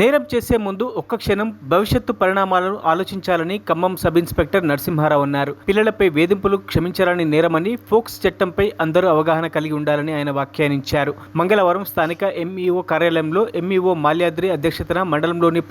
నేరం చేసే ముందు ఒక్క క్షణం భవిష్యత్తు పరిణామాలను ఆలోచించాలని ఖమ్మం సబ్ ఇన్స్పెక్టర్ నరసింహారావు అన్నారు. పిల్లలపై వేధింపులు క్షమించాలని నేరమని, ఫోక్స్ చట్టంపై అందరూ అవగాహన కలిగి ఉండాలని ఆయన వ్యాఖ్యానించారు. మంగళవారం స్థానిక ఎంఈఓ కార్యాలయంలో ఎంఈఓ మాల్యాద్రి అధ్యక్షతన మండలంలోని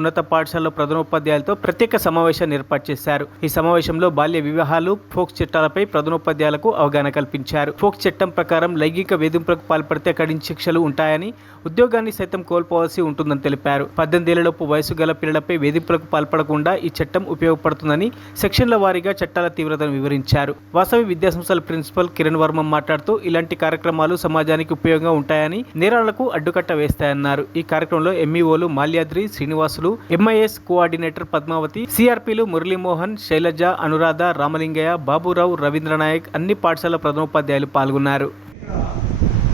ఉన్నత పాఠశాల ప్రధానోపాధ్యాయులతో ప్రత్యేక సమావేశాన్ని ఏర్పాటు చేశారు. ఈ సమావేశంలో బాల్య వివాహాలు, ఫోక్స్ చట్టాలపై ప్రధానోపాధ్యాయులకు అవగాహన కల్పించారు. ఫోక్స్ చట్టం ప్రకారం లైంగిక వేధింపులకు పాల్పడితే కఠిన శిక్షలు ఉంటాయని, ఉద్యోగాన్ని సైతం కోల్పోవాల్సి ఉంటుందని తెలిపారు. 18 ఏళ్లలోపు వయసు గల పిల్లలపై వేధింపులకు పాల్పడకుండా ఈ చట్టం ఉపయోగపడుతుందని సెక్షన్ల వారీగా చట్టాల తీవ్రతను వివరించారు. వాసవి విద్యాసంస్థల ప్రిన్సిపల్ కిరణ్ వర్మ మాట్లాడుతూ ఇలాంటి కార్యక్రమాలు సమాజానికి ఉపయోగంగా ఉంటాయని, నేరాలకు అడ్డుకట్ట వేస్తాయన్నారు. ఈ కార్యక్రమంలో ఎంఈఓలు మాల్యాద్రి, శ్రీనివాసులు, ఎంఐఎస్ కోఆర్డినేటర్ పద్మావతి, సిఆర్పీలు మురళీమోహన్, శైలజ, అనురాధ, రామలింగయ్య, బాబురావు, రవీంద్రనాయక్, అన్ని పాఠశాల ప్రధానోపాధ్యాయులు పాల్గొన్నారు.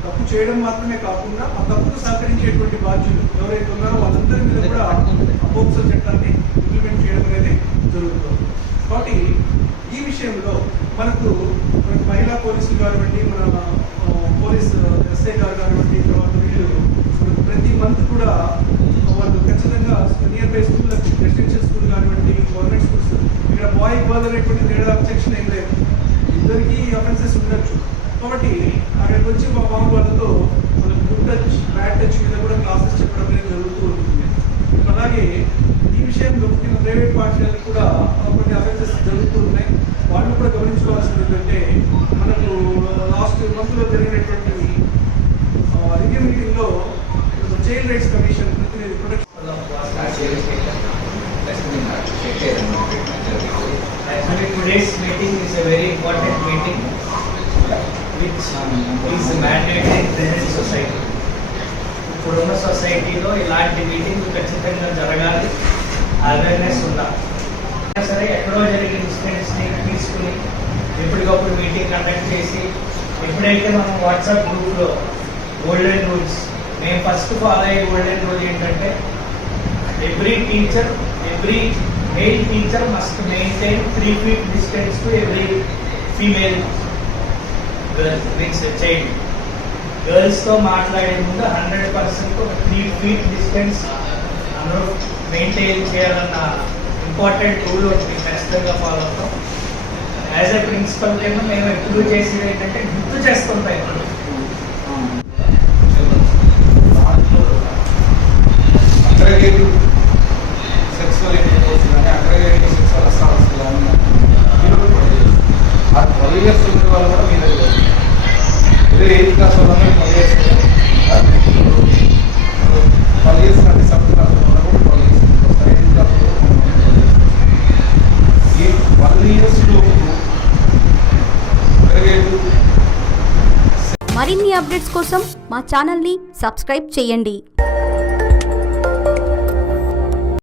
తప్పు చేయడం మాత్రమే కాకుండా ఆ తప్పుకు సహకరించేటువంటి బాధ్యులు ఎవరైతే ఉన్నారో వాళ్ళందరి మీద కూడా పోక్సో చట్టాన్ని ఇంప్లిమెంట్ చేయడం అనేది జరుగుతుంది. కాబట్టి ఈ విషయంలో మనకు మహిళా పోలీసులు కానివ్వండి, మన పోలీస్ ఎస్ఐ గారు కానివ్వండి, తర్వాత వీళ్ళు ప్రతి మంత్ కూడా వాళ్ళు ఖచ్చితంగా near by school, residential school కానివ్వండి, గవర్నమెంట్ స్కూల్స్, ఇక్కడ బాయ్ గర్ల్ అనేటువంటి తేడా అబ్జెక్షన్ ఏం లేదు, ఇద్దరికి అఫెన్సెస్ ఉండొచ్చు. కాబట్టి అక్కడికి వచ్చి మా బాబు వాళ్ళతో వాళ్ళకి గుడ్ టచ్, బ్యాడ్ టచ్ మీద కూడా క్లాసెస్ చెప్పడం అనేది జరుగుతూ ఉంటుంది. అలాగే ఈ విషయంలో ముఖ్యంగా ప్రైవేట్ పాఠశాలకు కూడా కొన్ని అఫెన్సెస్ జరుగుతూ ఉన్నాయి. వాళ్ళు కూడా గమనించుకోవాల్సింది ఏంటంటే, మనకు లాస్ట్ మంత్లో జరిగినటువంటి రివ్యూ మీటింగ్లో child rights commission protection today's meeting is a very important meeting which is mandated in present society. ఇప్పుడున్న సొసైటీలో ఇలాంటి మీటింగ్ ఖచ్చితంగా జరగాలి, అవేర్నెస్ ఉండాలి. సరే ఎక్కడో జరిగిన ఇన్సిడెంట్స్ని తీసుకుని ఎప్పటికప్పుడు మీటింగ్ కండక్ట్ చేసి, ఎప్పుడైతే మనం వాట్సాప్ గ్రూప్లో గోల్డెన్ రూల్స్, మేము ఫస్ట్ ఫాలో అయ్యే గోల్డెన్ రూల్ ఏంటంటే, every teacher, every male teacher must maintain 3 feet distance to every female girl, means a child. Girls తో మాట్లాడే ముందు 100% ఒక 3 feet distance అందరూ మెయింటైన్ చేయాలన్న ఇంపార్టెంట్ రూల్ ఒకటి ఖచ్చితంగా ఫాలో అవుతాం. యాజ్ ఎ ప్రిన్సిపల్ ఏమో మేము ఎప్పుడు చేసేది ఏంటంటే గుర్తు చేస్తుంటాం. మరిన్ని అప్డేట్స్ కోసం మా ఛానల్ని సబ్స్క్రైబ్ చేయండి.